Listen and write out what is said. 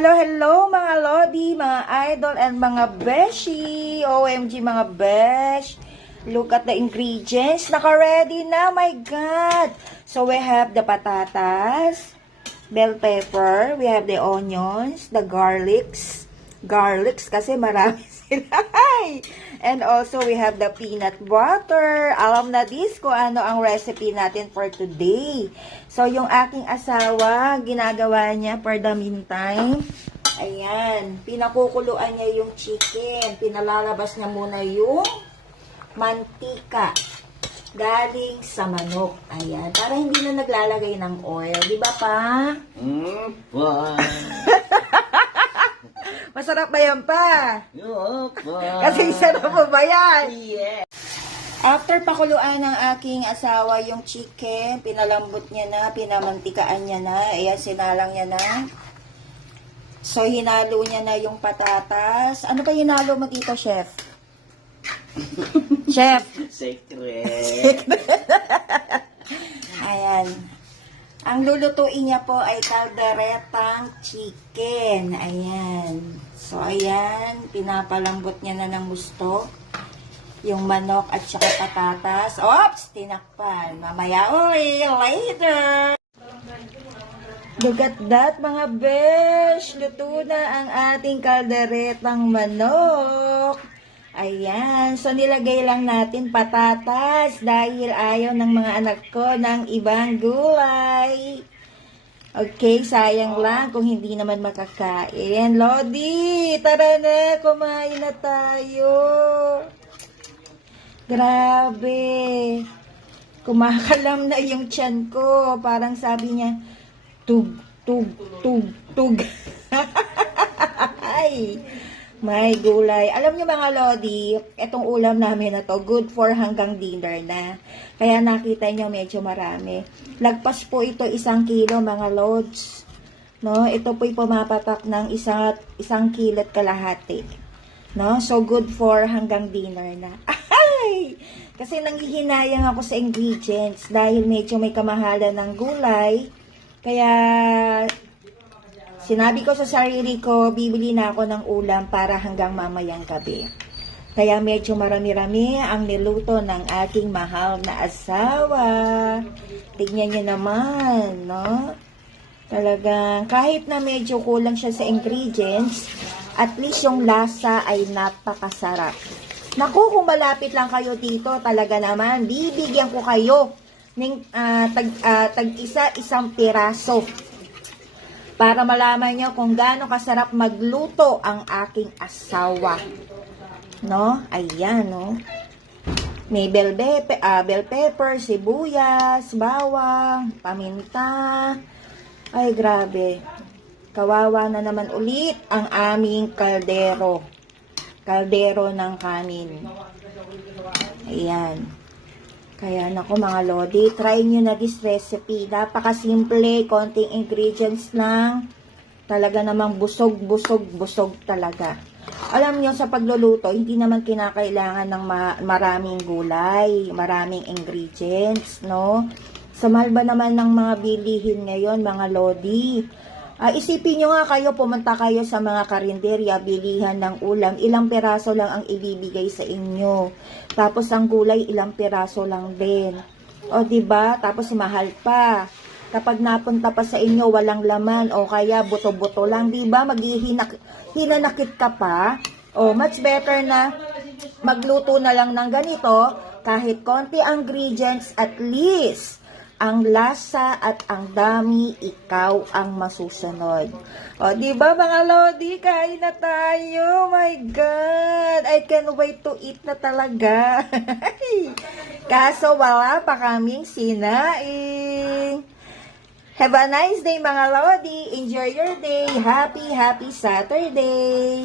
Hello, hello mga Lodi, mga idol, and mga beshi. OMG mga besh. Look at the ingredients. Naka-ready na, my God. So we have the patatas, bell pepper, we have the onions, the garlics. Garlics kasi marami sila. And also we have the peanut butter. Alam na this kung ano ang recipe natin for today. So yung aking asawa, ginagawa niya for the meantime. Ayan, pinakukuluan niya yung chicken. Pinalalabas niya muna yung mantika galing sa manok. Ayan, para hindi na naglalagay ng oil. Di ba pa? Masarap ba yan pa? Kasi sarap mo ba yan? Yeah. After pakuluan ng aking asawa yung chicken, pinalambot niya na, pinamantikaan niya na, ayan, sinalang niya na. So, hinalo niya na yung patatas. Ano ba hinalo mo dito, chef? Chef? Secret. Ayan. Ang lulutuin niya po ay kalderetang chicken. Ayan. So, ayan. Pinapalambot niya na ng gusto. Yung manok at saka patatas. Oops! Tinakpan. Mamaya uli. Later! Look at that, mga besh! Luto na ang ating kalderetang manok. Ayan. So, nilagay lang natin patatas dahil ayaw ng mga anak ko ng ibang gulay. Okay, sayang lang kung hindi naman makakain. Lodi, tara na, kumain na tayo. Grabe. Kumakalam na yung tiyan ko. Parang sabi niya, tug, tug, tug, tug. Ay, may gulay. Alam niyo mga Lodi, itong ulam namin na to, good for hanggang dinner na. Kaya nakita niyo medyo marami. Lagpas po ito 1 kilo mga Lods. No, ito po'y pumapatak ng isang kilo at kalahati. No, so good for hanggang dinner na. Ay! Kasi nanghihinayang ako sa ingredients dahil medyo may kamahalan ng gulay. Kaya sinabi ko sa sarili ko, bibili na ako ng ulam para hanggang mamayang gabi. Kaya medyo marami-rami ang niluto ng aking mahal na asawa. Tignan niyo naman, no? Talagang kahit na medyo kulang siya sa ingredients, at least yung lasa ay napakasarap. Naku, kung malapit lang kayo dito, talaga naman, bibigyan ko kayo ng isang piraso para malaman nyo kung gaano kasarap magluto ang aking asawa. No? Ayan, no? May bell pepper, sibuyas, bawang, paminta. Ay, grabe. Kawawa na naman ulit ang aming kaldero. Kaldero ng kanin. Ayan. Kaya nako mga Lodi, try nyo na this recipe. Napakasimple, konting ingredients lang. Talaga namang busog talaga. Alam nyo, sa pagluluto, hindi naman kinakailangan ng maraming gulay, maraming ingredients, no? Sa mahal ba naman ng mga bilihin ngayon, mga Lodi? Isipin nyo nga kayo, pumunta kayo sa mga karinderya, bilihan ng ulam, ilang piraso lang ang ibibigay sa inyo. Tapos ang gulay, ilang piraso lang din. O diba? Tapos mahal pa. Kapag napunta pa sa inyo, walang laman, o kaya buto-buto lang, diba? Hinanakit ka pa. O, much better na magluto na lang ng ganito, kahit konti ingredients, at least ang lasa at ang dami, ikaw ang masusunod. O, di ba mga Lodi, kain na tayo. My God, I can't wait to eat na talaga. Kaso wala pa kaming sinaing. Have a nice day mga Lodi. Enjoy your day. Happy Saturday.